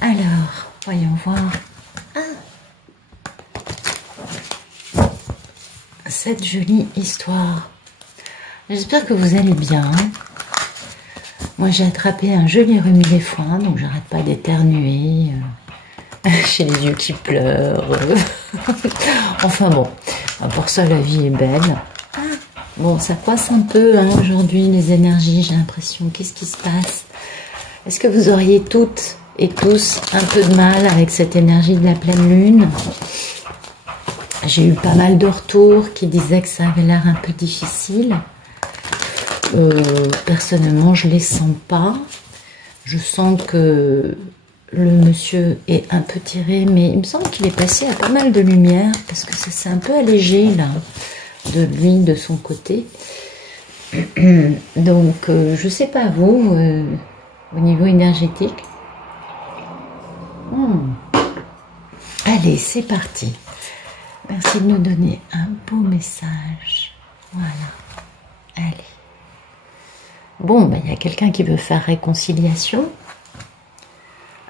Alors, voyons voir. Cette jolie histoire. J'espère que vous allez bien. Moi, j'ai attrapé un joli rhume des foins, donc j'arrête pas d'éternuer. J'ai les yeux qui pleurent. Enfin bon, pour ça, la vie est belle. Bon, ça coince un peu hein, aujourd'hui, les énergies, j'ai l'impression. Qu'est-ce qui se passe? Est-ce que vous auriez toutes et tous un peu de mal avec cette énergie de la pleine lune? J'ai eu pas mal de retours qui disaient que ça avait l'air un peu difficile. Personnellement, je les sens pas. Je sens que le monsieur est un peu tiré, mais il me semble qu'il est passé à pas mal de lumière parce que ça s'est un peu allégé là, de lui, de son côté. Donc, je sais pas vous, au niveau énergétique. Allez, c'est parti. Merci de nous donner un beau message. Voilà. Allez. Bon, ben, y a quelqu'un qui veut faire réconciliation.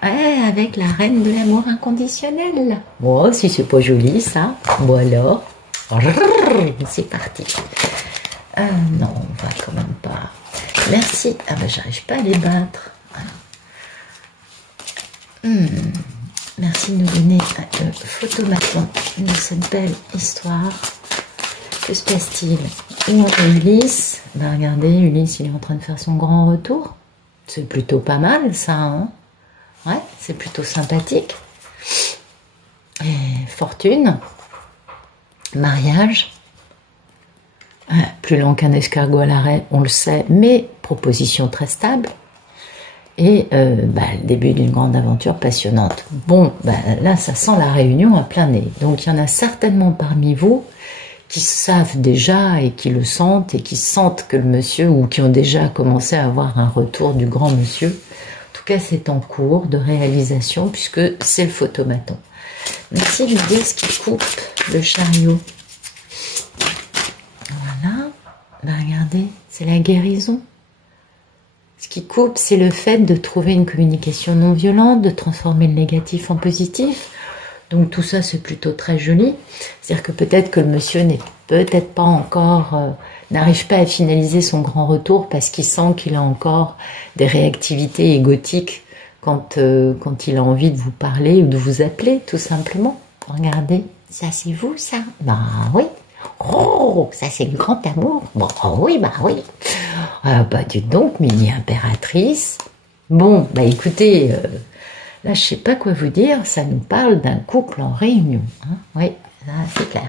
Ouais, avec la reine de l'amour inconditionnel. Bon, si c'est pas joli, ça. Bon alors. C'est parti. Non, on va quand même pas. Merci. Ah ben, j'arrive pas à les battre. Merci de nous donner un photomaton de cette belle histoire. Que se passe-t-il? Où est Ulysse? Ben regardez, Ulysse, il est en train de faire son grand retour. C'est plutôt pas mal, ça, hein? Ouais, c'est plutôt sympathique. Et fortune. Mariage. Plus long qu'un escargot à l'arrêt, on le sait, mais proposition très stable. Et le début d'une grande aventure passionnante. Bon, là, ça sent la réunion à plein nez. Donc, il y en a certainement parmi vous qui savent déjà et qui le sentent et qui sentent que le monsieur, ou qui ont déjà commencé à avoir un retour du grand monsieur. En tout cas, c'est en cours de réalisation puisque c'est le photomaton. Merci de me dire ce qui coupe le chariot. Voilà. Regardez, c'est la guérison. Ce qui coupe, c'est le fait de trouver une communication non violente, de transformer le négatif en positif. Donc tout ça, c'est plutôt très joli. C'est-à-dire que peut-être que le monsieur n'est peut-être pas encore, n'arrive pas à finaliser son grand retour parce qu'il sent qu'il a encore des réactivités égotiques quand il a envie de vous parler ou de vous appeler, tout simplement. Regardez, ça c'est vous, ça? Bah oui. Oh, ça c'est le grand amour. Bon, oh, oui, bah oui. Dites donc, mini impératrice. Bon, écoutez, là je sais pas quoi vous dire, ça nous parle d'un couple en réunion. Hein, oui, c'est clair.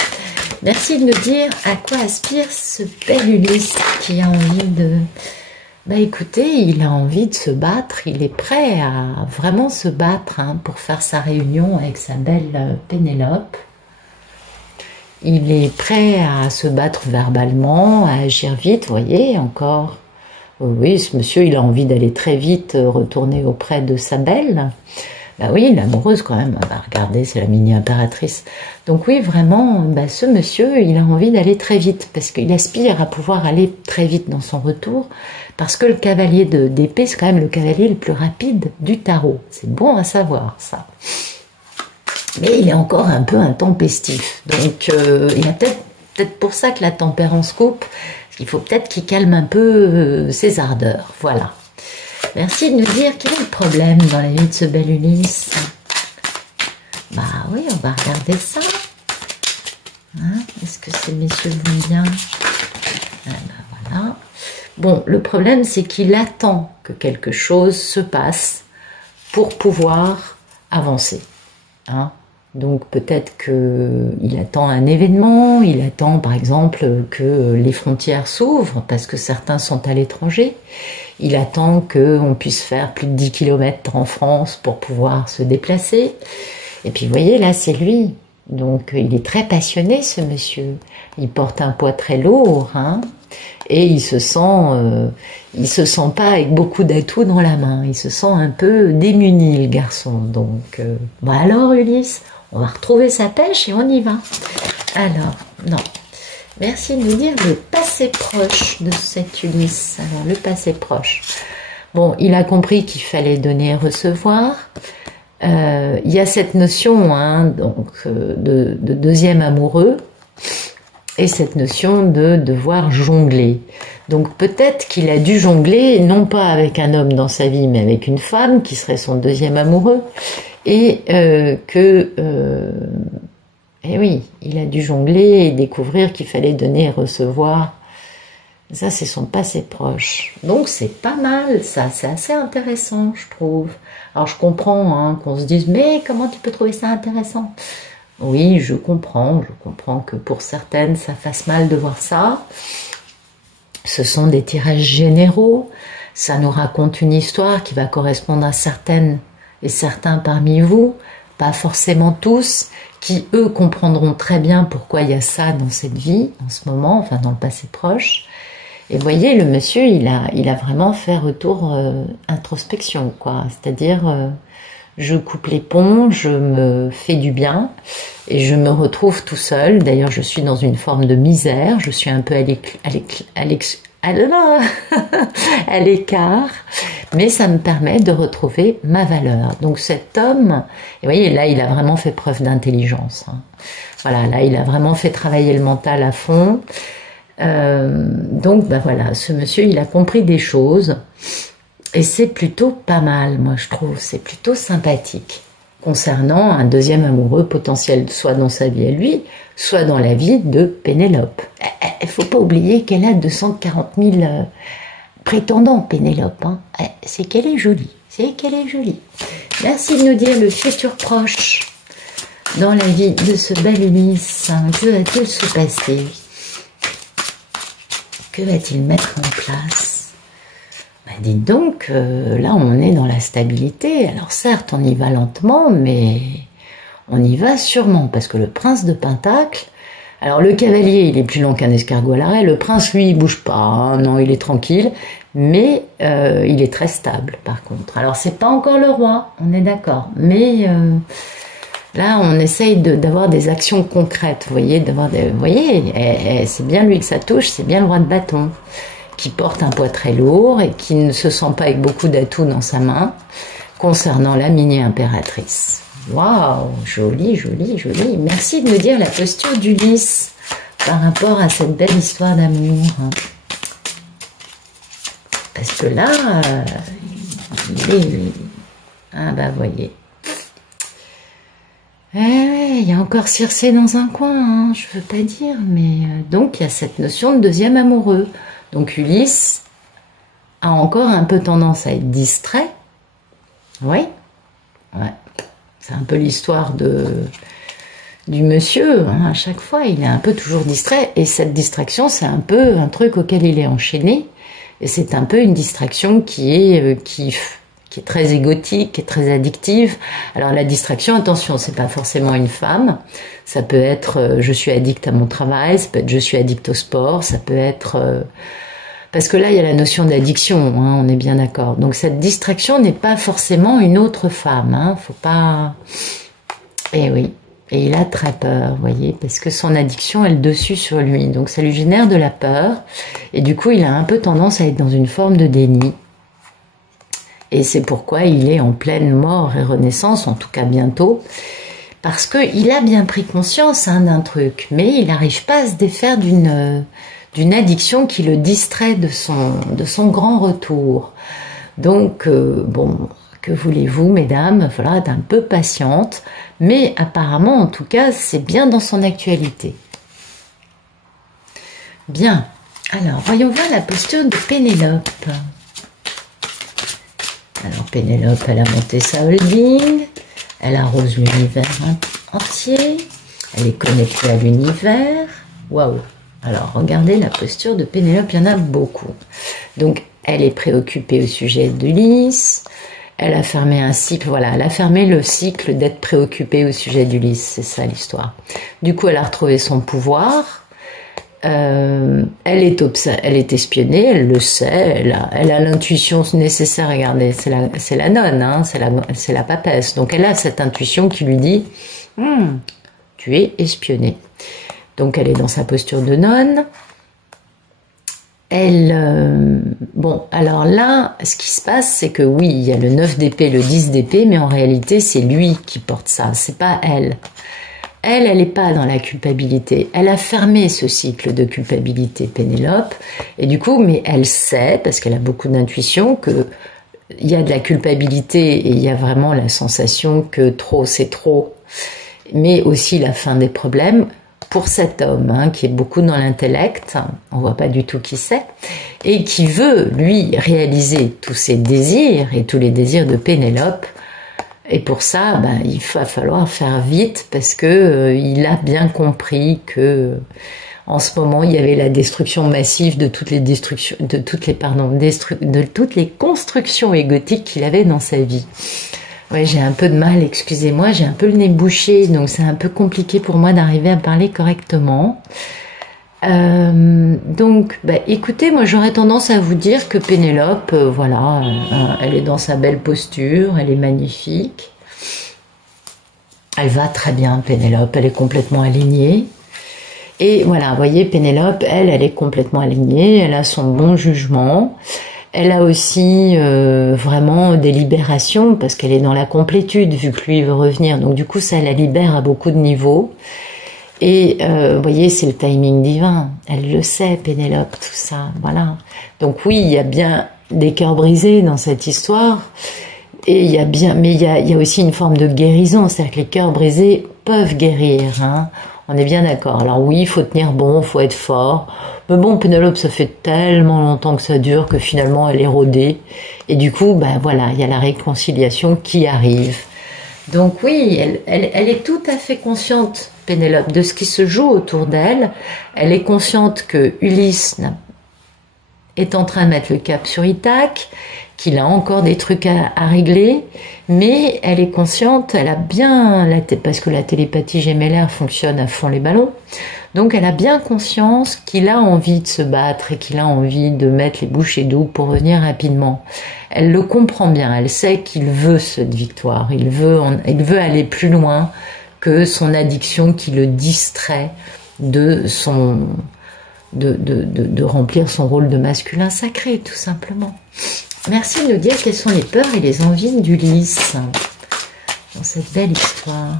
Merci de me dire à quoi aspire ce bel Ulysse qui a envie de... écoutez, il a envie de se battre, il est prêt à vraiment se battre hein, pour faire sa réunion avec sa belle Pénélope. Il est prêt à se battre verbalement, à agir vite, vous voyez, encore. Oui, ce monsieur, il a envie d'aller très vite retourner auprès de sa belle. Oui, l'amoureuse quand même. Regardez, c'est la mini-impératrice. Donc oui, vraiment, ce monsieur, il a envie d'aller très vite parce qu'il aspire à pouvoir aller très vite dans son retour parce que le cavalier d'épée, c'est quand même le cavalier le plus rapide du tarot. C'est bon à savoir, ça. Mais il est encore un peu intempestif. Donc, il y a peut-être pour ça que la tempérance coupe. Parce qu'il faut peut-être qu'il calme un peu ses ardeurs. Voilà. Merci de nous dire quel est le problème dans la vie de ce bel Ulysse. Oui, on va regarder ça. Hein, est-ce que ces messieurs vont bien? Voilà. Bon, le problème, c'est qu'il attend que quelque chose se passe pour pouvoir avancer. Hein? Donc peut-être qu'il attend un événement, il attend par exemple que les frontières s'ouvrent parce que certains sont à l'étranger, il attend qu'on puisse faire plus de 10 km en France pour pouvoir se déplacer. Et puis vous voyez là c'est lui, donc il est très passionné ce monsieur, il porte un poids très lourd hein, et il se sent pas avec beaucoup d'atouts dans la main, il se sent un peu démuni le garçon. Donc alors Ulysse, on va retrouver sa pêche et on y va. Alors, non. Merci de nous dire le passé proche de cet Ulysse. Alors, le passé proche. Bon, il a compris qu'il fallait donner et recevoir. Il y a cette notion hein, donc, de deuxième amoureux et cette notion de devoir jongler. Donc peut-être qu'il a dû jongler, non pas avec un homme dans sa vie, mais avec une femme qui serait son deuxième amoureux. Et et oui, il a dû jongler et découvrir qu'il fallait donner et recevoir. Ça, c'est son passé proche. Donc c'est pas mal, ça, c'est assez intéressant, je trouve. Alors je comprends hein, qu'on se dise, mais comment tu peux trouver ça intéressant? Oui, je comprends que pour certaines, ça fasse mal de voir ça. Ce sont des tirages généraux, ça nous raconte une histoire qui va correspondre à certaines et certains parmi vous, pas forcément tous, qui eux comprendront très bien pourquoi il y a ça dans cette vie, en ce moment, enfin dans le passé proche. Et vous voyez, le monsieur, il a vraiment fait retour introspection, quoi. C'est-à-dire, je coupe les ponts, je me fais du bien, et je me retrouve tout seul. D'ailleurs, je suis dans une forme de misère, je suis un peu à l'écart, mais ça me permet de retrouver ma valeur. Donc cet homme, et vous voyez, là, il a vraiment fait preuve d'intelligence. Hein. Voilà, là, il a vraiment fait travailler le mental à fond. Donc, ben voilà, ce monsieur, il a compris des choses et c'est plutôt pas mal, moi je trouve, c'est plutôt sympathique concernant un deuxième amoureux potentiel, soit dans sa vie à lui, soit dans la vie de Pénélope. Il faut pas oublier qu'elle a 240 000 prétendants, Pénélope. Hein. C'est qu'elle est jolie, c'est qu'elle est jolie. Merci de nous dire le futur proche dans la vie de ce bel Ulysse. Que va-t-il se passer? Que va-t-il mettre en place? Ben dites donc, là on est dans la stabilité. Alors certes, on y va lentement, mais on y va sûrement. Parce que le prince de Pentacle, alors le cavalier, il est plus long qu'un escargot à l'arrêt. Le prince, lui, il bouge pas. Hein, non, il est tranquille. Mais il est très stable, par contre. Alors c'est pas encore le roi, on est d'accord. Mais... là, on essaye d'avoir des actions concrètes, vous voyez, vous voyez, c'est bien lui que ça touche, c'est bien le roi de bâton, qui porte un poids très lourd et qui ne se sent pas avec beaucoup d'atouts dans sa main, concernant la mini-impératrice. Waouh, joli, joli, joli. Merci de me dire la posture d'Ulysse par rapport à cette belle histoire d'amour. Parce que là, il est... Ah bah, voyez. Il y a encore Circé dans un coin, hein, je veux pas dire, mais donc il y a cette notion de deuxième amoureux. Donc Ulysse a encore un peu tendance à être distrait. Oui, ouais. C'est un peu l'histoire du monsieur, hein, à chaque fois, il est un peu toujours distrait, et cette distraction, c'est un peu un truc auquel il est enchaîné, et c'est un peu une distraction qui est très égotique, qui est très addictive. Alors la distraction, attention, c'est pas forcément une femme. Ça peut être je suis addict à mon travail, ça peut être je suis addict au sport, ça peut être... parce que là, il y a la notion d'addiction, hein, on est bien d'accord. Donc cette distraction n'est pas forcément une autre femme. Hein, faut pas... Eh oui, et il a très peur, vous voyez, parce que son addiction a le dessus sur lui. Donc ça lui génère de la peur. Et du coup, il a un peu tendance à être dans une forme de déni. Et c'est pourquoi il est en pleine mort et renaissance, en tout cas bientôt, parce qu'il a bien pris conscience hein, d'un truc, mais il n'arrive pas à se défaire d'une addiction qui le distrait de son grand retour. Donc, bon, que voulez-vous, mesdames, il faudra être un peu patiente, mais apparemment, en tout cas, c'est bien dans son actualité. Bien, alors, voyons voir la posture de Pénélope. Alors Pénélope, elle a monté sa holding, elle arrose l'univers entier, elle est connectée à l'univers. Waouh! Alors regardez la posture de Pénélope, il y en a beaucoup. Donc elle est préoccupée au sujet d'Ulysse, elle a fermé un cycle, voilà, elle a fermé le cycle d'être préoccupée au sujet d'Ulysse, c'est ça l'histoire. Du coup elle a retrouvé son pouvoir. Elle est espionnée, elle le sait, elle a l'intuition nécessaire. Regardez, c'est la nonne, hein, c'est la papesse. Donc elle a cette intuition qui lui dit tu es espionnée. Donc elle est dans sa posture de nonne. bon, alors là, ce qui se passe, c'est que oui, il y a le 9 d'épée, le 10 d'épée, mais en réalité, c'est lui qui porte ça, c'est pas elle. Elle n'est pas dans la culpabilité. Elle a fermé ce cycle de culpabilité, Pénélope, et du coup, mais elle sait, parce qu'elle a beaucoup d'intuition, que il y a de la culpabilité et il y a vraiment la sensation que trop, c'est trop, mais aussi la fin des problèmes. Pour cet homme, hein, qui est beaucoup dans l'intellect, on voit pas du tout qui c'est, et qui veut, lui, réaliser tous ses désirs et tous les désirs de Pénélope. Et pour ça, ben, il va falloir faire vite parce que il a bien compris que en ce moment, il y avait la destruction massive de toutes les constructions égotiques qu'il avait dans sa vie. Ouais, j'ai un peu de mal, excusez-moi, j'ai un peu le nez bouché, donc c'est un peu compliqué pour moi d'arriver à parler correctement. Donc, bah, écoutez, moi j'aurais tendance à vous dire que Pénélope, voilà, elle est dans sa belle posture, elle est magnifique. Elle va très bien, Pénélope, elle est complètement alignée. Et voilà, vous voyez, Pénélope, elle est complètement alignée, elle a son bon jugement. Elle a aussi vraiment des libérations parce qu'elle est dans la complétude vu que lui veut revenir. Donc du coup, ça la libère à beaucoup de niveaux. Et vous voyez, c'est le timing divin. Elle le sait, Pénélope, tout ça. Voilà. Donc oui, il y a bien des cœurs brisés dans cette histoire. Et il y a bien, mais il y a aussi une forme de guérison. C'est-à-dire que les cœurs brisés peuvent guérir. Hein. On est bien d'accord. Alors oui, il faut tenir bon, il faut être fort. Mais bon, Pénélope, ça fait tellement longtemps que ça dure que finalement elle est rodée. Et du coup, ben voilà, il y a la réconciliation qui arrive. Donc oui, elle est tout à fait consciente, Pénélope, de ce qui se joue autour d'elle. Elle est consciente que Ulysse est en train de mettre le cap sur Ithaque, qu'il a encore des trucs à régler, mais elle est consciente, elle a bien, parce que la télépathie gémellaire fonctionne à fond les ballons, donc elle a bien conscience qu'il a envie de se battre et qu'il a envie de mettre les bouchées doubles pour revenir rapidement. Elle le comprend bien, elle sait qu'il veut cette victoire, il veut aller plus loin que son addiction qui le distrait de remplir son rôle de masculin sacré, tout simplement. Merci de nous dire quelles sont les peurs et les envies d'Ulysse dans cette belle histoire.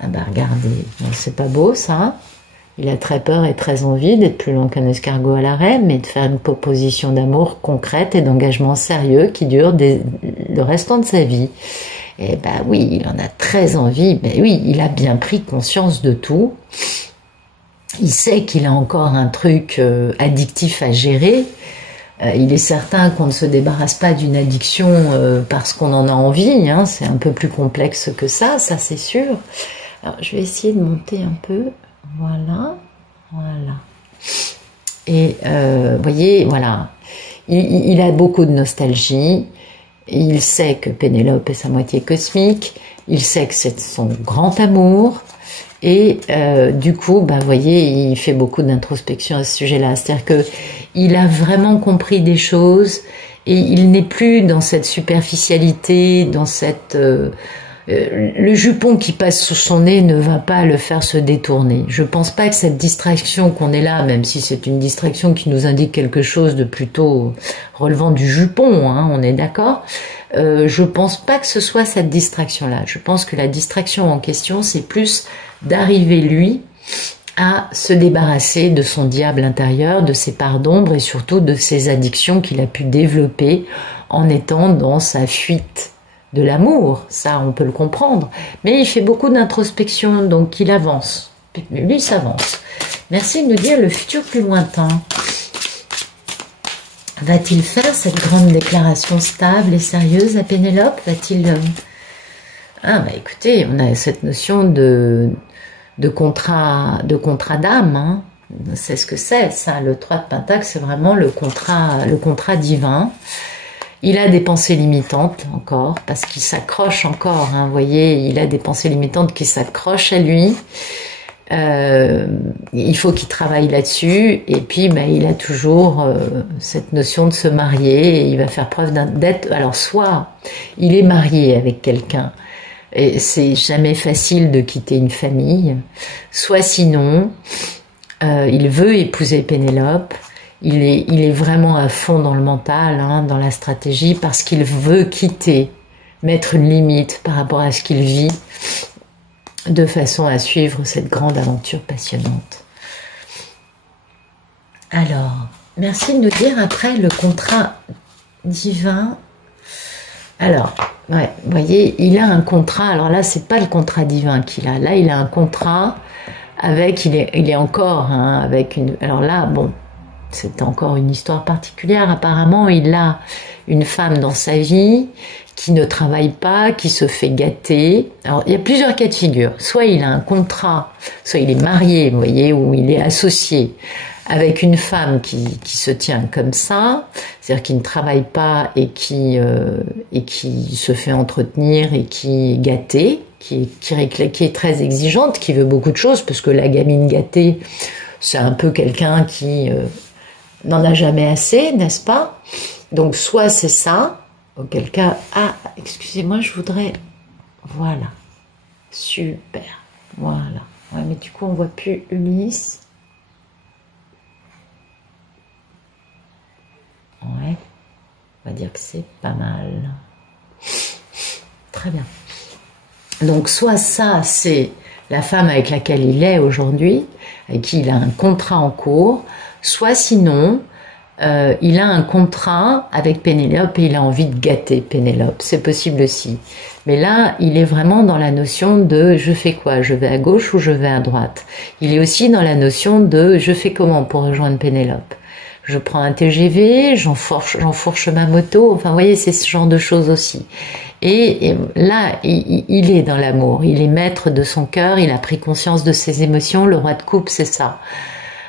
Ah bah regardez, c'est pas beau ça. Il a très peur et très envie d'être plus long qu'un escargot à l'arrêt, mais de faire une proposition d'amour concrète et d'engagement sérieux qui dure le restant de sa vie. Et bah oui, il en a très envie. Ben oui, il a bien pris conscience de tout. Il sait qu'il a encore un truc addictif à gérer. Il est certain qu'on ne se débarrasse pas d'une addiction parce qu'on en a envie. Hein. C'est un peu plus complexe que ça c'est sûr. Alors, je vais essayer de monter un peu. Voilà. Et vous voyez, voilà. Il a beaucoup de nostalgie. Il sait que Pénélope est sa moitié cosmique. Il sait que c'est son grand amour. Et du coup, bah, vous voyez, il fait beaucoup d'introspection à ce sujet-là. C'est-à-dire que il a vraiment compris des choses et il n'est plus dans cette superficialité, dans cette... le jupon qui passe sous son nez ne va pas le faire se détourner. Je pense pas que cette distraction qu'on est là, même si c'est une distraction qui nous indique quelque chose de plutôt relevant du jupon, hein, on est d'accord. Je pense pas que ce soit cette distraction-là. Je pense que la distraction en question, c'est plus d'arriver, lui, à se débarrasser de son diable intérieur, de ses parts d'ombre et surtout de ses addictions qu'il a pu développer en étant dans sa fuite de l'amour. Ça, on peut le comprendre. Mais il fait beaucoup d'introspection, donc il avance. Lui s'avance. Merci de nous dire le futur plus lointain. Va-t-il faire cette grande déclaration stable et sérieuse à Pénélope? Va-t-il... Ah, bah écoutez, on a cette notion de contrat d'âme, hein. C'est ce que c'est, ça. Le 3 de Pentacle, c'est vraiment le contrat divin. Il a des pensées limitantes encore, parce qu'il s'accroche encore, hein, vous voyez, il a des pensées limitantes qui s'accrochent à lui. Il faut qu'il travaille là-dessus, et puis ben, il a toujours cette notion de se marier, et il va faire preuve d'être... Alors soit il est marié avec quelqu'un, et c'est jamais facile de quitter une famille, soit sinon il veut épouser Pénélope, il est vraiment à fond dans le mental, hein, dans la stratégie, parce qu'il veut quitter, mettre une limite par rapport à ce qu'il vit, de façon à suivre cette grande aventure passionnante. Alors, merci de nous dire après le contrat divin. Alors, ouais, vous voyez, il a un contrat. Alors là, c'est pas le contrat divin qu'il a. Là, il a un contrat avec, il est encore, hein, avec une. Alors là, bon, c'est encore une histoire particulière. Apparemment, il a une femme dans sa vie qui ne travaille pas, qui se fait gâter. Alors, il y a plusieurs cas de figure. Soit il a un contrat, soit il est marié, vous voyez, ou il est associé avec une femme qui se tient comme ça, c'est-à-dire qui ne travaille pas et qui se fait entretenir et qui est gâtée, qui est très exigeante, qui veut beaucoup de choses, parce que la gamine gâtée, c'est un peu quelqu'un qui n'en a jamais assez, n'est-ce pas? Donc soit c'est ça, auquel cas, ah, excusez-moi, je voudrais, voilà, super, voilà, ouais, mais du coup on voit plus Ulysse. Ouais, on va dire que c'est pas mal. Très bien. Donc soit ça, c'est la femme avec laquelle il est aujourd'hui, avec qui il a un contrat en cours, soit sinon, il a un contrat avec Pénélope et il a envie de gâter Pénélope. C'est possible aussi. Mais là, il est vraiment dans la notion de je fais quoi? Je vais à gauche ou je vais à droite? Il est aussi dans la notion de je fais comment pour rejoindre Pénélope? Je prends un TGV, j'enfourche ma moto, enfin vous voyez, c'est ce genre de choses aussi. Et là, il est dans l'amour, il est maître de son cœur, il a pris conscience de ses émotions, le roi de coupe, c'est ça.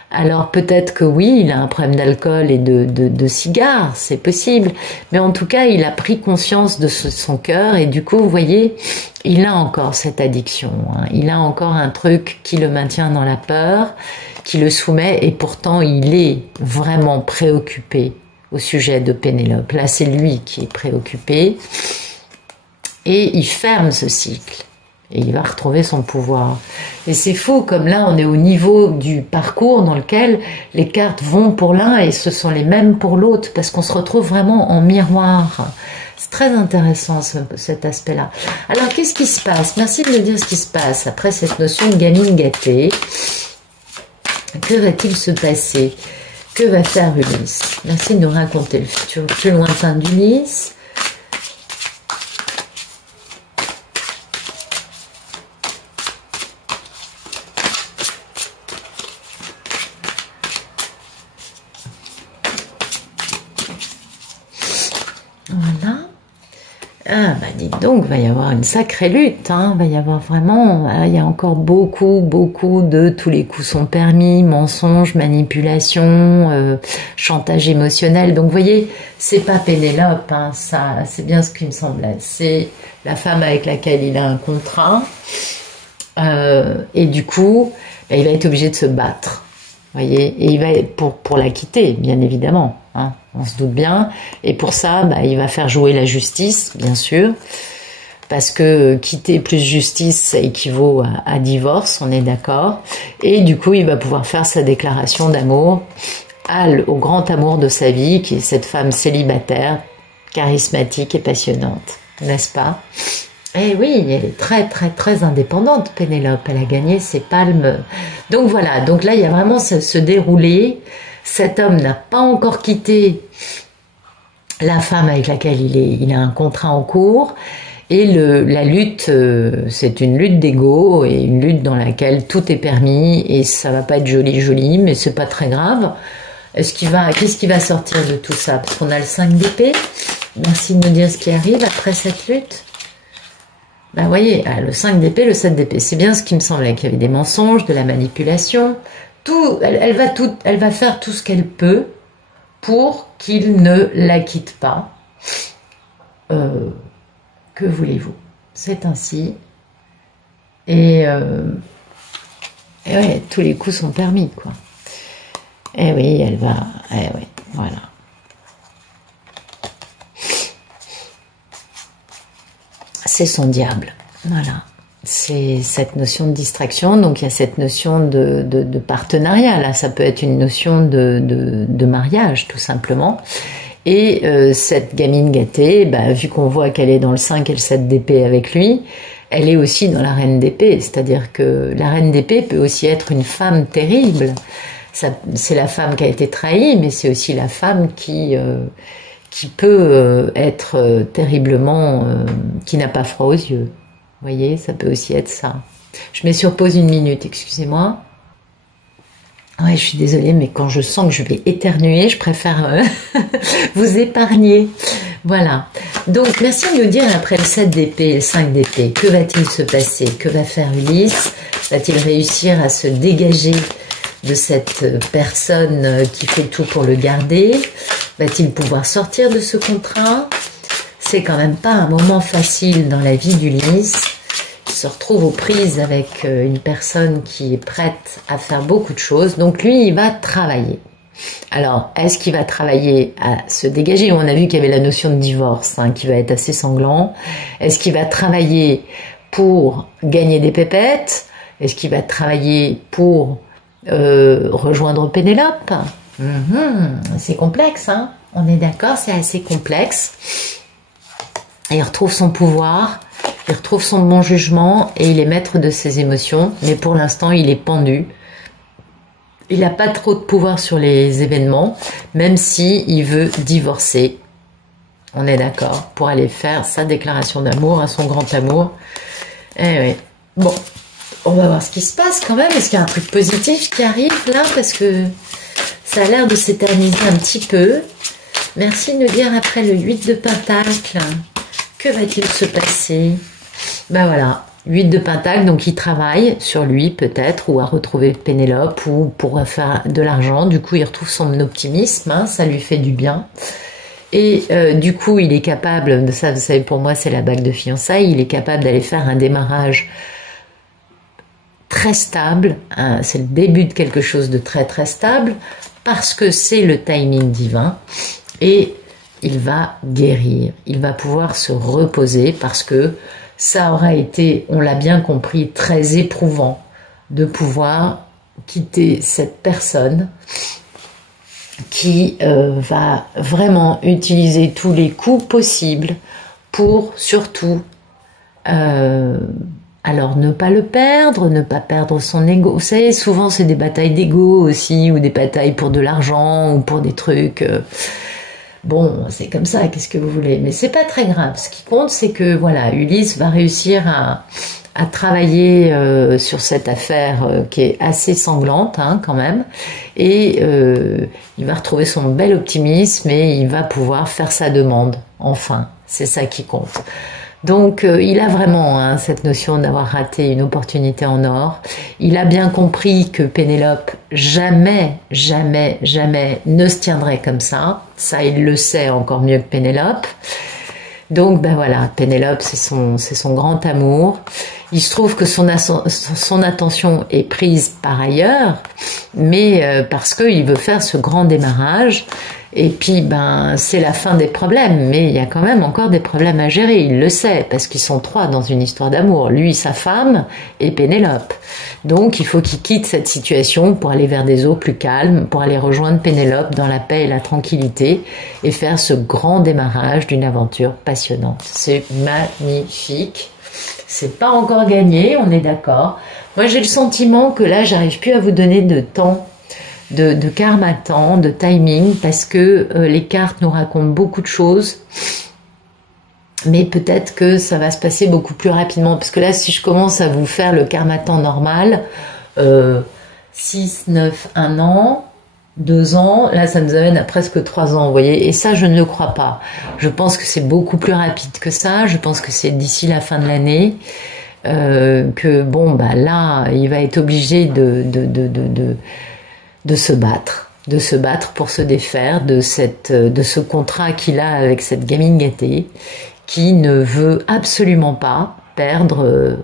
Alors peut-être que oui, il a un problème d'alcool et de cigares, c'est possible, mais en tout cas, il a pris conscience de son cœur et du coup, vous voyez, il a encore cette addiction, hein. Il a encore un truc qui le maintient dans la peur, qui le soumet et pourtant il est vraiment préoccupé au sujet de Pénélope. Là, c'est lui qui est préoccupé et il ferme ce cycle et il va retrouver son pouvoir. Et c'est fou, comme là, on est au niveau du parcours dans lequel les cartes vont pour l'un et ce sont les mêmes pour l'autre parce qu'on se retrouve vraiment en miroir. C'est très intéressant cet aspect-là. Alors, qu'est-ce qui se passe? Merci de me dire ce qui se passe après cette notion de gamine gâtée. Que va-t-il se passer? Que va faire Ulysse? Merci de nous raconter le futur plus lointain d'Ulysse. Voilà. Ah bah dites donc, il va y avoir une sacrée lutte, hein. Il va y avoir vraiment, il y a encore beaucoup de tous les coups sont permis, mensonges, manipulation, chantage émotionnel. Donc vous voyez, c'est pas Pénélope, hein, ça, c'est bien ce qui me semblait. C'est la femme avec laquelle il a un contrat, et du coup, bah, il va être obligé de se battre. Voyez, et il va pour la quitter, bien évidemment, hein, on se doute bien. Et pour ça, bah, il va faire jouer la justice, bien sûr, parce que quitter plus justice, ça équivaut à divorce, on est d'accord. Et du coup, il va pouvoir faire sa déclaration d'amour au grand amour de sa vie, qui est cette femme célibataire, charismatique et passionnante, n'est-ce pas? Eh oui, elle est très indépendante, Pénélope. Elle a gagné ses palmes. Donc voilà, donc là, il y a vraiment ce déroulé. Cet homme n'a pas encore quitté la femme avec laquelle il a un contrat en cours. Et la lutte, c'est une lutte d'ego et une lutte dans laquelle tout est permis. Et ça va pas être joli, mais c'est pas très grave. Qu'est-ce qui va sortir de tout ça? Parce qu'on a le 5 d'épée. Merci de nous dire ce qui arrive après cette lutte. Ben, voyez, le 5 d'épée, le 7 d'épée, c'est bien ce qui me semblait, qu'il y avait des mensonges, de la manipulation, tout, elle va faire tout ce qu'elle peut pour qu'il ne la quitte pas. Que voulez-vous? C'est ainsi. Et ouais, tous les coups sont permis, quoi. Eh oui, oui, voilà. C'est son diable, voilà. c'est cette notion de distraction, donc il y a cette notion de partenariat, là ça peut être une notion de mariage tout simplement. Et cette gamine gâtée, bah, vu qu'on voit qu'elle est dans le 5 et le 7 d'épée avec lui, elle est aussi dans la reine d'épée, c'est-à-dire que la reine d'épée peut aussi être une femme terrible. C'est la femme qui a été trahie, mais c'est aussi la femme qui peut être terriblement, qui n'a pas froid aux yeux. Vous voyez, ça peut aussi être ça. Je mets sur pause 1 minute, excusez-moi. Ouais, je suis désolée, mais quand je sens que je vais éternuer, je préfère vous épargner. Voilà. Donc, merci de nous dire après le 7 d'épée et le 5 d'épée, que va-t-il se passer? Que va faire Ulysse? Va-t-il réussir à se dégager de cette personne qui fait tout pour le garder? Va-t-il pouvoir sortir de ce contrat? C'est quand même pas un moment facile dans la vie d'Ulysse. Il se retrouve aux prises avec une personne qui est prête à faire beaucoup de choses. Donc lui, il va travailler. Alors, est-ce qu'il va travailler à se dégager? On a vu qu'il y avait la notion de divorce qui va être assez sanglant. Est-ce qu'il va travailler pour gagner des pépettes? Est-ce qu'il va travailler pour rejoindre Pénélope? C'est complexe, hein? On est d'accord, c'est assez complexe. Et il retrouve son pouvoir, il retrouve son bon jugement et il est maître de ses émotions. Mais pour l'instant, il est pendu. Il n'a pas trop de pouvoir sur les événements, même si il veut divorcer. On est d'accord, pour aller faire sa déclaration d'amour à son grand amour. Eh oui. Bon, on va voir ce qui se passe quand même. Est-ce qu'il y a un truc positif qui arrive là? Parce que ça a l'air de s'éterniser un petit peu. Merci de nous dire après le 8 de Pentacle. Que va-t-il se passer? Ben voilà, 8 de Pentacle, donc il travaille sur lui peut-être, ou à retrouver Pénélope, ou pour faire de l'argent. Du coup, il retrouve son optimisme, ça lui fait du bien. Et du coup, il est capable, ça vous savez, pour moi c'est la bague de fiançailles, il est capable d'aller faire un démarrage très stable, c'est le début de quelque chose de très très stable, parce que c'est le timing divin, et il va guérir, il va pouvoir se reposer, parce que ça aura été, on l'a bien compris, très éprouvant de pouvoir quitter cette personne qui va vraiment utiliser tous les coups possibles pour surtout alors ne pas le perdre, ne pas perdre son ego. Vous savez, souvent c'est des batailles d'ego aussi, ou des batailles pour de l'argent, ou pour des trucs... Bon, c'est comme ça, qu'est-ce que vous voulez? Mais c'est pas très grave. Ce qui compte, c'est que voilà, Ulysse va réussir à travailler sur cette affaire qui est assez sanglante quand même. Et il va retrouver son bel optimisme et il va pouvoir faire sa demande. Enfin, c'est ça qui compte. Donc il a vraiment cette notion d'avoir raté une opportunité en or. Il a bien compris que Pénélope jamais, jamais, jamais ne se tiendrait comme ça. Ça, il le sait encore mieux que Pénélope. Donc ben voilà, Pénélope, c'est son grand amour. Il se trouve que son attention est prise par ailleurs, mais parce qu'il veut faire ce grand démarrage. Et puis, ben, c'est la fin des problèmes, mais il y a quand même encore des problèmes à gérer, il le sait, parce qu'ils sont trois dans une histoire d'amour, lui, sa femme et Pénélope. Donc, il faut qu'il quitte cette situation pour aller vers des eaux plus calmes, pour aller rejoindre Pénélope dans la paix et la tranquillité, et faire ce grand démarrage d'une aventure passionnante. C'est magnifique. C'est pas encore gagné, on est d'accord. Moi, j'ai le sentiment que là, j'arrive plus à vous donner de temps, de karma temps, de timing, parce que les cartes nous racontent beaucoup de choses, mais peut-être que ça va se passer beaucoup plus rapidement, parce que là, si je commence à vous faire le karma temps normal, 6, 9, 1 an, 2 ans, là ça nous amène à presque 3 ans, vous voyez, et ça je ne le crois pas. Je pense que c'est beaucoup plus rapide que ça, je pense que c'est d'ici la fin de l'année, que bon, bah là, il va être obligé de se battre pour se défaire de ce contrat qu'il a avec cette gamine gâtée qui ne veut absolument pas perdre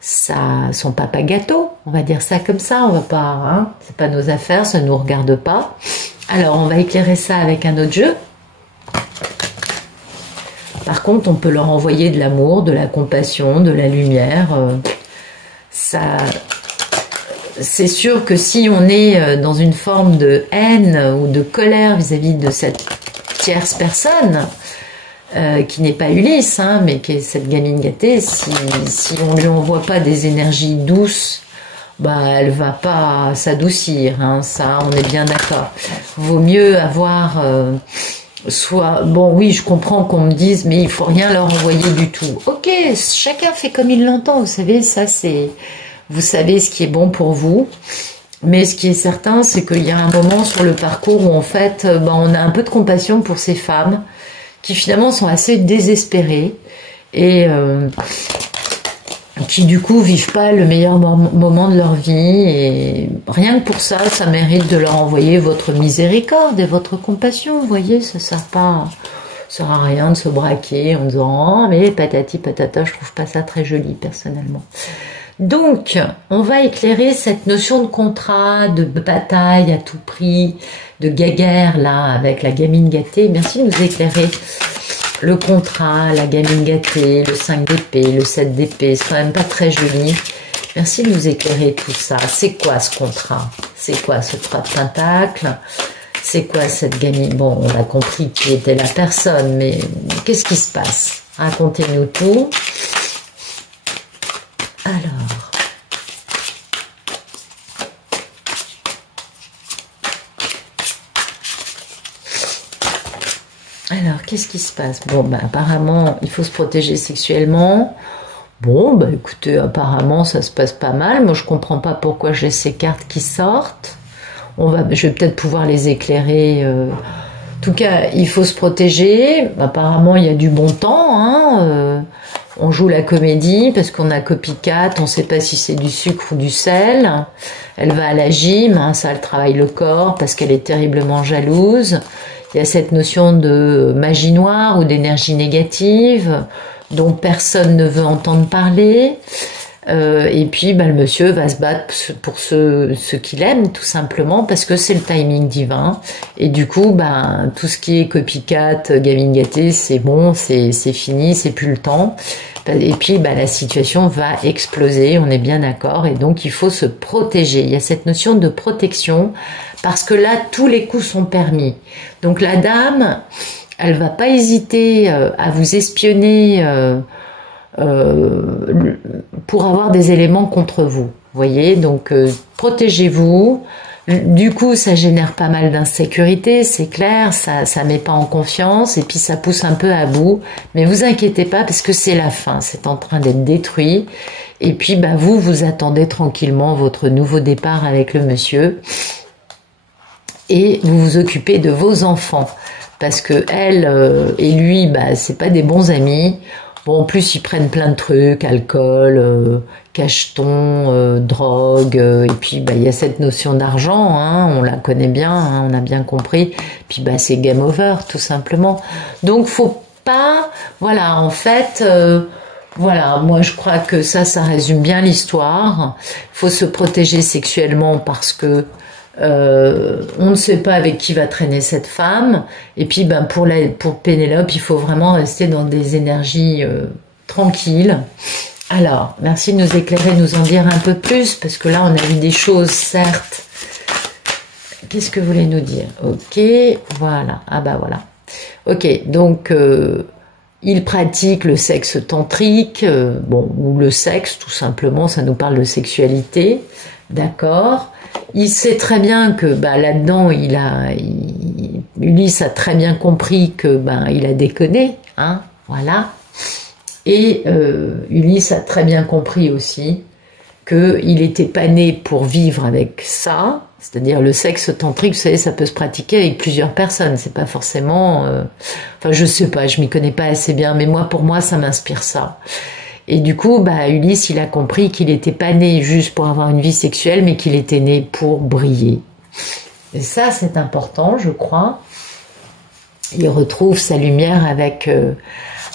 son papa gâteau, on va dire ça comme ça, on va pas, c'est pas nos affaires, ça ne nous regarde pas. Alors on va éclairer ça avec un autre jeu. Par contre, on peut leur envoyer de l'amour, de la compassion, de la lumière. Ça, c'est sûr que si on est dans une forme de haine ou de colère vis-à-vis de cette tierce personne, qui n'est pas Ulysse, hein, mais qui est cette gamine gâtée, si on lui envoie pas des énergies douces, bah elle va pas s'adoucir, hein, ça on est bien d'accord. Vaut mieux avoir soit, bon oui je comprends qu'on me dise mais il faut rien leur envoyer du tout. Ok, chacun fait comme il l'entend, vous savez, ça c'est, vous savez ce qui est bon pour vous. Mais ce qui est certain, c'est qu'il y a un moment sur le parcours où en fait, bah, on a un peu de compassion pour ces femmes qui finalement sont assez désespérées et qui du coup vivent pas le meilleur moment de leur vie, et rien que pour ça, ça mérite de leur envoyer votre miséricorde et votre compassion. Vous voyez, ça sert à rien de se braquer en disant oh, mais patati patata, je trouve pas ça très joli personnellement. Donc, on va éclairer cette notion de contrat, de bataille à tout prix, de guéguerre là avec la gamine gâtée. Merci de nous éclairer le contrat, la gamine gâtée, le 5 d'épée, le 7 d'épée. C'est quand même pas très joli. Merci de nous éclairer tout ça. C'est quoi ce contrat? C'est quoi ce 3 de pentacle? C'est quoi cette gamine? Bon, on a compris qui était la personne, mais qu'est-ce qui se passe? Racontez-nous tout. Alors, qu'est-ce qui se passe? Bon, bah, apparemment, il faut se protéger sexuellement. Bon, bah, écoutez, apparemment, ça se passe pas mal. Moi, je comprends pas pourquoi j'ai ces cartes qui sortent. Je vais peut-être pouvoir les éclairer. En tout cas, il faut se protéger. Apparemment, il y a du bon temps, hein. On joue la comédie parce qu'on a copycat, on ne sait pas si c'est du sucre ou du sel. Elle va à la gym, hein, ça, elle travaille le corps parce qu'elle est terriblement jalouse. Il y a cette notion de magie noire ou d'énergie négative dont personne ne veut entendre parler. Et puis, bah, le monsieur va se battre pour ce qu'il aime, tout simplement, parce que c'est le timing divin. Et du coup, bah, tout ce qui est copycat, gamine gâtée, c'est bon, c'est fini, c'est plus le temps. Et puis, bah, la situation va exploser, on est bien d'accord. Et donc, il faut se protéger. Il y a cette notion de protection, parce que là, tous les coups sont permis. Donc, la dame, elle va pas hésiter à vous espionner pour avoir des éléments contre vous. Vous voyez, donc protégez-vous. Du coup, ça génère pas mal d'insécurité, c'est clair, ça met pas en confiance et puis ça pousse un peu à bout. Mais vous inquiétez pas parce que c'est la fin, c'est en train d'être détruit. Et puis, bah, vous attendez tranquillement votre nouveau départ avec le monsieur et vous vous occupez de vos enfants parce que elle et lui, bah, c'est pas des bons amis. Bon, en plus, ils prennent plein de trucs, alcool, cacheton, drogue, et puis bah, il y a cette notion d'argent, hein, on la connaît bien, hein, on a bien compris, puis bah, c'est game over, tout simplement. Donc, faut pas, voilà, en fait, voilà, moi je crois que ça résume bien l'histoire. Faut se protéger sexuellement parce que on ne sait pas avec qui va traîner cette femme, et puis ben pour Pénélope il faut vraiment rester dans des énergies tranquilles. Alors merci de nous éclairer, nous en dire un peu plus parce que là on a vu des choses, certes. Qu'est-ce que vous voulez nous dire? Ok, voilà, ah bah voilà, ok, donc il pratique le sexe tantrique, bon, ou le sexe tout simplement, ça nous parle de sexualité, d'accord. Il sait très bien que bah, là-dedans, Ulysse a très bien compris que bah, il a déconné, hein, voilà. Et Ulysse a très bien compris aussi qu'il n'était pas né pour vivre avec ça, c'est-à-dire le sexe tantrique, vous savez, ça peut se pratiquer avec plusieurs personnes, c'est pas forcément... enfin, je sais pas, je m'y connais pas assez bien, mais moi, pour moi, ça m'inspire ça. Et du coup, bah, Ulysse, il a compris qu'il n'était pas né juste pour avoir une vie sexuelle, mais qu'il était né pour briller. Et ça, c'est important, je crois. Il retrouve sa lumière avec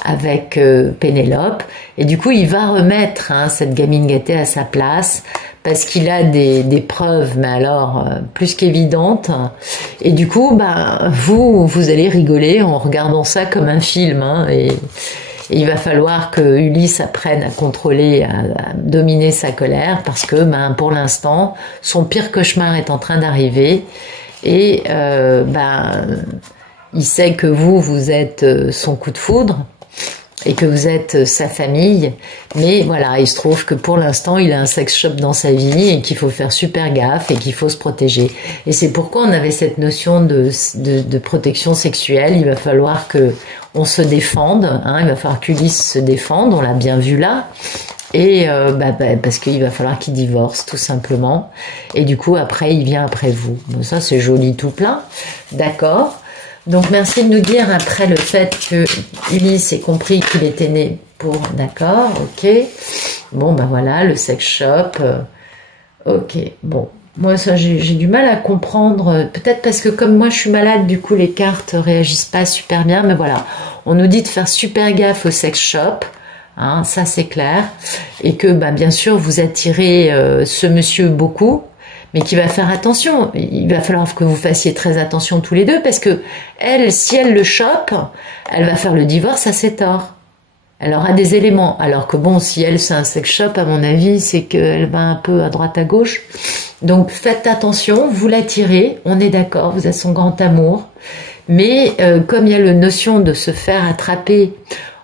avec Pénélope. Et du coup, il va remettre cette gamine gâtée à sa place parce qu'il a des preuves, mais alors plus qu'évidentes. Et du coup, vous allez rigoler en regardant ça comme un film. Et il va falloir que Ulysse apprenne à contrôler, à dominer sa colère parce que, pour l'instant, son pire cauchemar est en train d'arriver. Et il sait que vous êtes son coup de foudre et que vous êtes sa famille, mais voilà, il se trouve que pour l'instant il a un sex shop dans sa vie et qu'il faut faire super gaffe et qu'il faut se protéger. Et c'est pourquoi on avait cette notion de protection sexuelle. Il va falloir que on se défende, il va falloir qu'Ulysse se défende, on l'a bien vu là. Et parce qu'il va falloir qu'il divorce tout simplement. Et du coup après il vient après vous. Bon, ça c'est joli tout plein, d'accord. Donc merci de nous dire après le fait que Ulysse ait compris qu'il était né pour... D'accord, ok. Bon voilà, le sex shop. Ok, bon. Moi ça j'ai du mal à comprendre. Peut-être parce que comme moi je suis malade, du coup les cartes réagissent pas super bien. Mais voilà, on nous dit de faire super gaffe au sex shop. Ça c'est clair. Et que bien sûr vous attirez ce monsieur beaucoup. Mais qui va faire attention. Il va falloir que vous fassiez très attention tous les deux parce que elle, si elle le chope, elle va faire le divorce à ses torts. Elle aura des éléments. Alors que bon, si elle c'est un sex shop, à mon avis, c'est qu'elle va un peu à droite à gauche. Donc faites attention, vous l'attirez, on est d'accord, vous êtes son grand amour. Mais comme il y a la notion de se faire attraper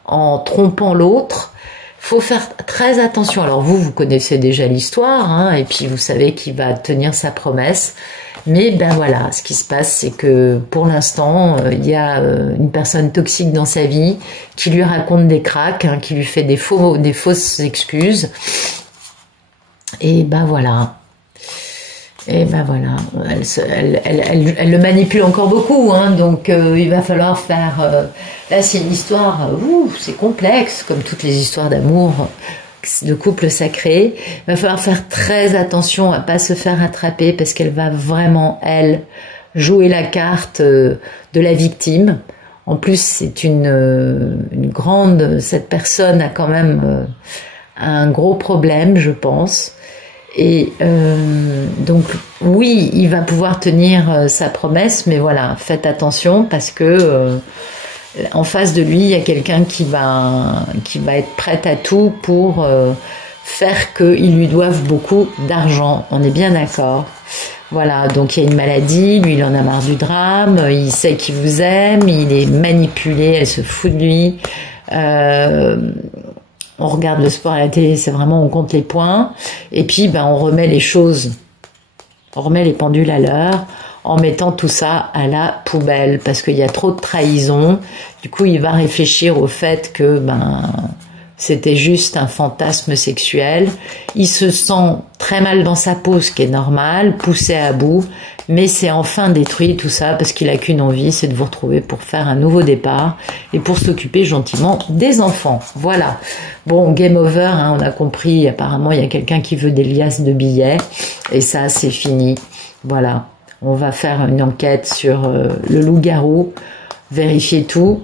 en trompant l'autre, faut faire très attention. Alors vous connaissez déjà l'histoire, et puis vous savez qu'il va tenir sa promesse. Mais voilà, ce qui se passe, c'est que pour l'instant, il y a une personne toxique dans sa vie qui lui raconte des cracks, qui lui fait des fausses excuses. Et voilà. Et voilà, elle le manipule encore beaucoup, donc il va falloir faire... là, c'est une histoire, c'est complexe, comme toutes les histoires d'amour, de couple sacré. Il va falloir faire très attention à pas se faire attraper, parce qu'elle va vraiment, elle, jouer la carte de la victime. En plus, c'est une grande... Cette personne a quand même un gros problème, je pense. Et donc oui, il va pouvoir tenir sa promesse, mais voilà, faites attention parce que en face de lui, il y a quelqu'un qui va être prêt à tout pour faire qu'ils lui doivent beaucoup d'argent. On est bien d'accord. Voilà, donc il y a une maladie, lui il en a marre du drame, il sait qu'il vous aime, il est manipulé, elle se fout de lui. On regarde le sport à la télé, c'est vraiment on compte les points. Et puis on remet les choses, on remet les pendules à l'heure en mettant tout ça à la poubelle parce qu'il y a trop de trahison. Du coup, il va réfléchir au fait que c'était juste un fantasme sexuel. Il se sent très mal dans sa peau, ce qui est normal, poussé à bout. Mais c'est enfin détruit tout ça parce qu'il a qu'une envie, c'est de vous retrouver pour faire un nouveau départ et pour s'occuper gentiment des enfants. Voilà. Bon, game over, on a compris. Apparemment, il y a quelqu'un qui veut des liasses de billets et ça, c'est fini. Voilà. On va faire une enquête sur le loup-garou, vérifier tout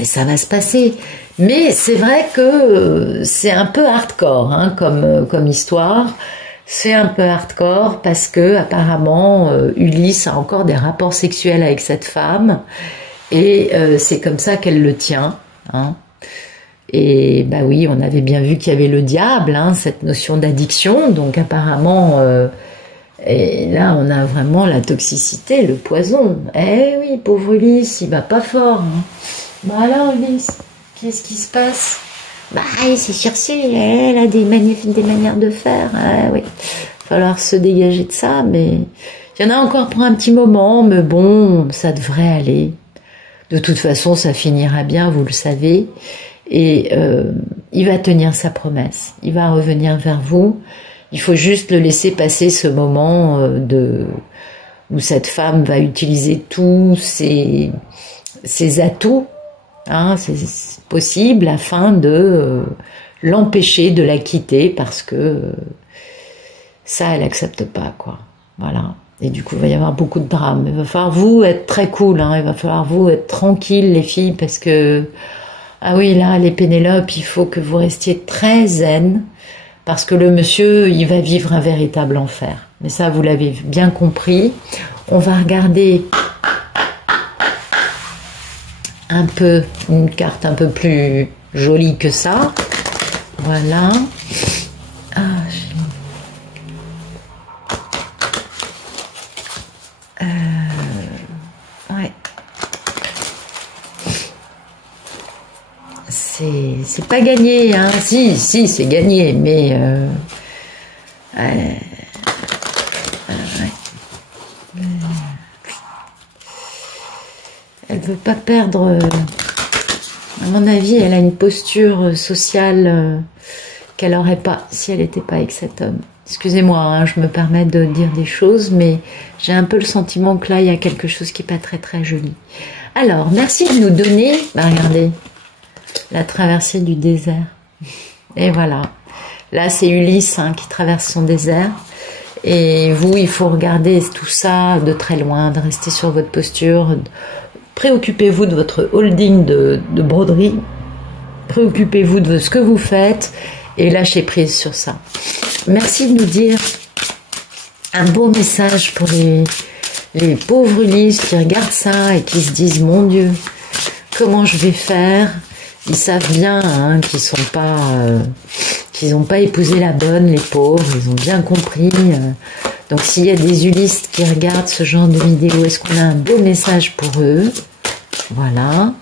et ça va se passer. Mais c'est vrai que c'est un peu hardcore comme histoire. C'est un peu hardcore parce que apparemment Ulysse a encore des rapports sexuels avec cette femme et c'est comme ça qu'elle le tient. Et oui, on avait bien vu qu'il y avait le diable, cette notion d'addiction. Donc apparemment, et là on a vraiment la toxicité, le poison. Eh oui, pauvre Ulysse, il va pas fort. Alors Ulysse, qu'est-ce qui se passe? C'est Circé, elle a des manières de faire. Oui, il va falloir se dégager de ça, mais il y en a encore pour un petit moment, mais bon, ça devrait aller. De toute façon, ça finira bien, vous le savez. Et il va tenir sa promesse. Il va revenir vers vous. Il faut juste le laisser passer ce moment où cette femme va utiliser tous ses atouts. C'est possible afin de l'empêcher de la quitter parce que ça, elle accepte pas, quoi. Voilà. Et du coup, il va y avoir beaucoup de drames. Il va falloir vous être très cool, il va falloir vous être tranquille, les filles, parce que Ah oui, là, les Pénélope, il faut que vous restiez très zen, parce que le monsieur, il va vivre un véritable enfer. Mais ça, vous l'avez bien compris. On va regarder un peu, une carte un peu plus jolie que ça. Voilà. Ah, ouais. C'est pas gagné, hein. Si, c'est gagné, mais ouais. Elle veut pas perdre. À mon avis, elle a une posture sociale qu'elle n'aurait pas si elle n'était pas avec cet homme. Excusez-moi, hein, je me permets de dire des choses, mais j'ai un peu le sentiment que là, il y a quelque chose qui n'est pas très très joli. Alors, merci de nous donner, regardez, la traversée du désert. Et voilà. Là, c'est Ulysse hein, qui traverse son désert. Et vous, il faut regarder tout ça de très loin, de rester sur votre posture. Préoccupez-vous de votre holding de broderie. Préoccupez-vous de ce que vous faites et lâchez prise sur ça. Merci de nous dire un beau message pour les pauvres Ulysse qui regardent ça et qui se disent « Mon Dieu, comment je vais faire ?» Ils savent bien hein, qu'ils n'ont pas épousé la bonne, les pauvres, ils ont bien compris. Donc s'il y a des Ulysses qui regardent ce genre de vidéo, est-ce qu'on a un beau message pour eux? Voilà.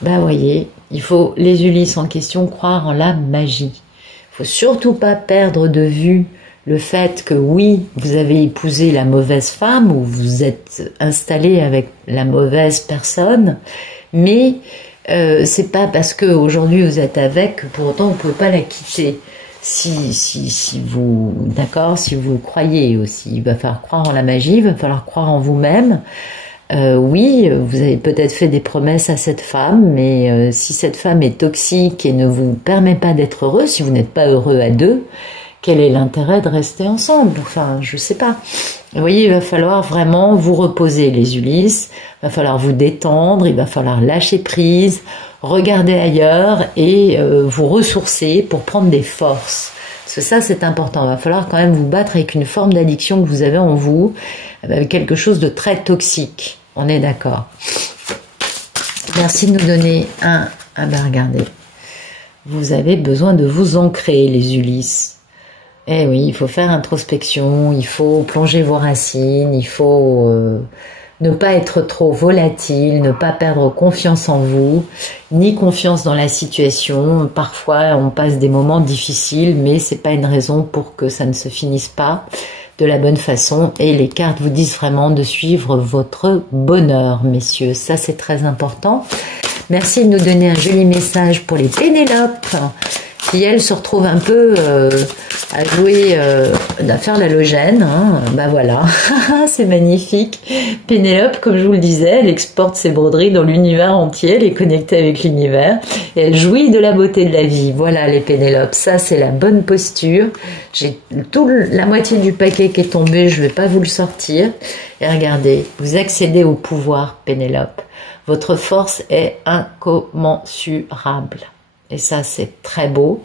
Ben voyez, il faut les Ulysses en question croire en la magie. Il faut surtout pas perdre de vue le fait que oui, vous avez épousé la mauvaise femme ou vous êtes installé avec la mauvaise personne, mais c'est pas parce que aujourd'hui vous êtes avec que pour autant vous pouvez pas la quitter. Si vous, d'accord, si vous croyez aussi, il va falloir croire en la magie, il va falloir croire en vous-même. Oui, vous avez peut-être fait des promesses à cette femme, mais si cette femme est toxique et ne vous permet pas d'être heureux, si vous n'êtes pas heureux à deux, quel est l'intérêt de rester ensemble? Enfin, je sais pas. Vous voyez, il va falloir vraiment vous reposer, les Ulysses. Il va falloir vous détendre, il va falloir lâcher prise, regarder ailleurs et vous ressourcer pour prendre des forces. Parce que ça, c'est important. Il va falloir quand même vous battre avec une forme d'addiction que vous avez en vous, avec quelque chose de très toxique. On est d'accord. Merci de nous donner un... Ah ben regardez. Vous avez besoin de vous ancrer, les Ulysses. Eh oui, il faut faire introspection, il faut plonger vos racines, il faut ne pas être trop volatile, ne pas perdre confiance en vous, ni confiance dans la situation. Parfois, on passe des moments difficiles, mais c'est pas une raison pour que ça ne se finisse pas de la bonne façon. Et les cartes vous disent vraiment de suivre votre bonheur, messieurs. Ça, c'est très important. Merci de nous donner un joli message pour les Pénélope, qui elles se retrouvent un peu à jouer, à faire l'halogène. Hein. Ben voilà, c'est magnifique. Pénélope, comme je vous le disais, elle exporte ses broderies dans l'univers entier, elle est connectée avec l'univers, et elle jouit de la beauté de la vie. Voilà les Pénélope, ça c'est la bonne posture. J'ai la moitié du paquet qui est tombé, je ne vais pas vous le sortir. Et regardez, vous accédez au pouvoir, Pénélope. Votre force est incommensurable. Et ça, c'est très beau.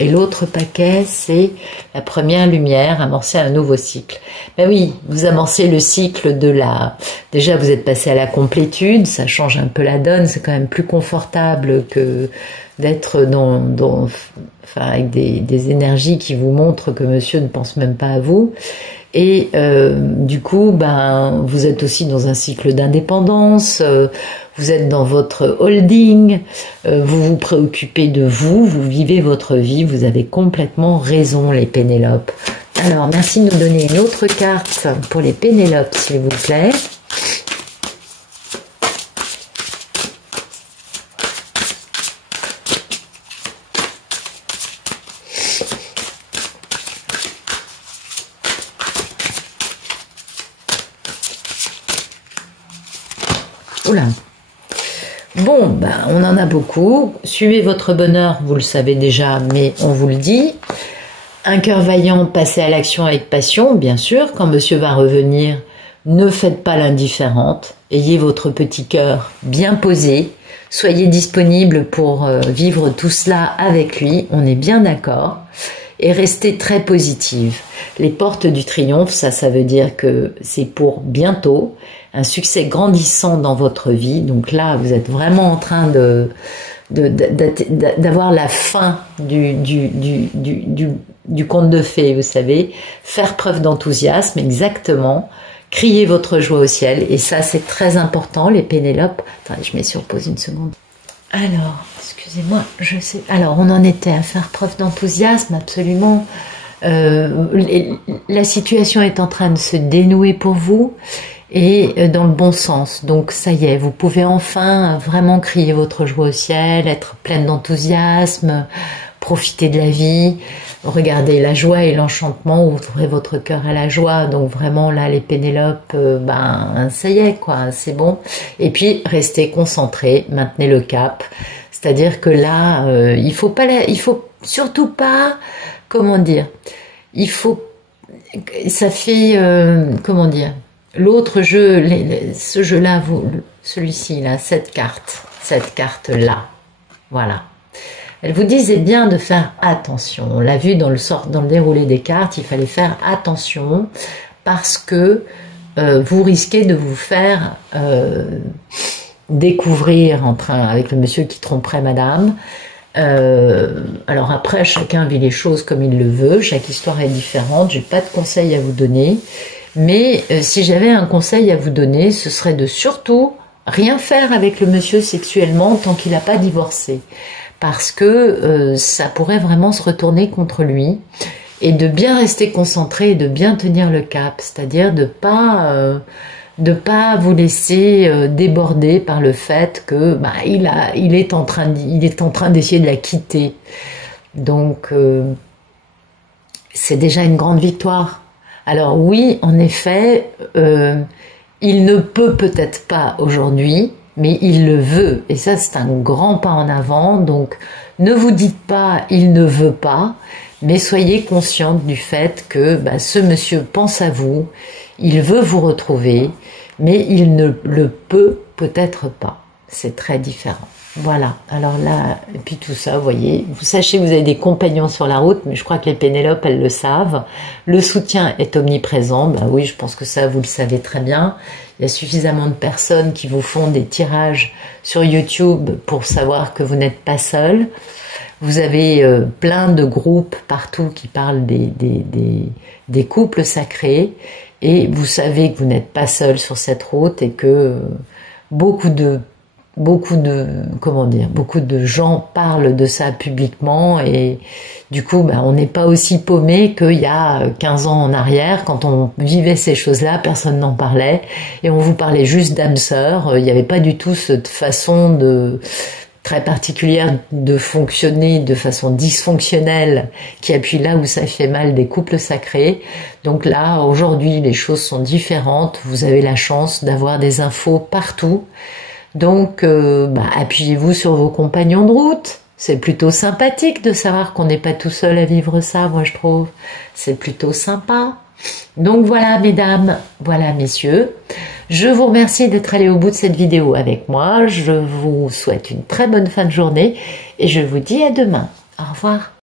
Et l'autre paquet, c'est la première lumière, amorcer un nouveau cycle. Ben oui, vous amorcez le cycle de la... Déjà, vous êtes passé à la complétude, ça change un peu la donne, c'est quand même plus confortable que d'être enfin, avec des énergies qui vous montrent que monsieur ne pense même pas à vous. Et du coup, ben, vous êtes aussi dans un cycle d'indépendance, vous êtes dans votre holding, vous vous préoccupez de vous, vous vivez votre vie, vous avez complètement raison les Pénélope. Alors, merci de nous donner une autre carte pour les Pénélope, s'il vous plaît. Oula. Bon, ben, on en a beaucoup. Suivez votre bonheur, vous le savez déjà, mais on vous le dit. Un cœur vaillant, passez à l'action avec passion, bien sûr. Quand monsieur va revenir, ne faites pas l'indifférente. Ayez votre petit cœur bien posé. Soyez disponible pour vivre tout cela avec lui, on est bien d'accord. Et restez très positive. Les portes du triomphe, ça veut dire que c'est pour bientôt, un succès grandissant dans votre vie. Donc là, vous êtes vraiment en train d'avoir la fin du conte de fées, vous savez. Faire preuve d'enthousiasme, exactement. Criez votre joie au ciel. Et ça, c'est très important, les Pénélopes. Attendez, je mets sur pause une seconde. Alors, excusez-moi, je sais. Alors, on en était à faire preuve d'enthousiasme, absolument. La situation est en train de se dénouer pour vous et dans le bon sens. Donc, ça y est, vous pouvez enfin vraiment crier votre joie au ciel, être pleine d'enthousiasme, profiter de la vie. Regardez la joie et l'enchantement, ouvrez votre cœur à la joie. Donc vraiment là, les Pénélopes, ça y est quoi, c'est bon. Et puis restez concentrés, maintenez le cap. C'est-à-dire que là, il faut surtout pas, comment dire, ça fait, comment dire, l'autre jeu, ce jeu-là, celui-ci là, cette carte-là, voilà. Elle vous disait bien de faire attention. On l'a vu dans le déroulé des cartes, il fallait faire attention parce que vous risquez de vous faire découvrir avec le monsieur qui tromperait madame. Alors après, chacun vit les choses comme il le veut, chaque histoire est différente, j'ai pas de conseil à vous donner, mais si j'avais un conseil à vous donner, ce serait de surtout rien faire avec le monsieur sexuellement tant qu'il n'a pas divorcé. Parce que ça pourrait vraiment se retourner contre lui et de bien rester concentré et de bien tenir le cap, c'est-à-dire de pas vous laisser déborder par le fait que il est en train d'essayer de la quitter. Donc c'est déjà une grande victoire. Alors oui, en effet, il ne peut peut-être pas aujourd'hui, mais il le veut, et ça c'est un grand pas en avant. Donc ne vous dites pas il ne veut pas, mais soyez consciente du fait que ce monsieur pense à vous, il veut vous retrouver, mais il ne le peut peut-être pas. C'est très différent. Voilà, alors là, et puis tout ça, vous voyez, vous sachez que vous avez des compagnons sur la route, mais je crois que les Pénélopes, elles le savent. Le soutien est omniprésent, oui, je pense que ça, vous le savez très bien. Il y a suffisamment de personnes qui vous font des tirages sur YouTube pour savoir que vous n'êtes pas seul. Vous avez plein de groupes partout qui parlent des couples sacrés, et vous savez que vous n'êtes pas seul sur cette route et que beaucoup de gens parlent de ça publiquement, et du coup on n'est pas aussi paumé qu'il y a 15 ans en arrière. Quand on vivait ces choses-là, personne n'en parlait et on vous parlait juste d'âme sœur. Il n'y avait pas du tout cette façon très particulière de fonctionner de façon dysfonctionnelle qui appuie là où ça fait mal des couples sacrés. Donc là, aujourd'hui, les choses sont différentes. Vous avez la chance d'avoir des infos partout. Donc, appuyez-vous sur vos compagnons de route. C'est plutôt sympathique de savoir qu'on n'est pas tout seul à vivre ça, moi je trouve. C'est plutôt sympa. Donc voilà, mesdames, voilà, messieurs. Je vous remercie d'être allés au bout de cette vidéo avec moi. Je vous souhaite une très bonne fin de journée et je vous dis à demain. Au revoir.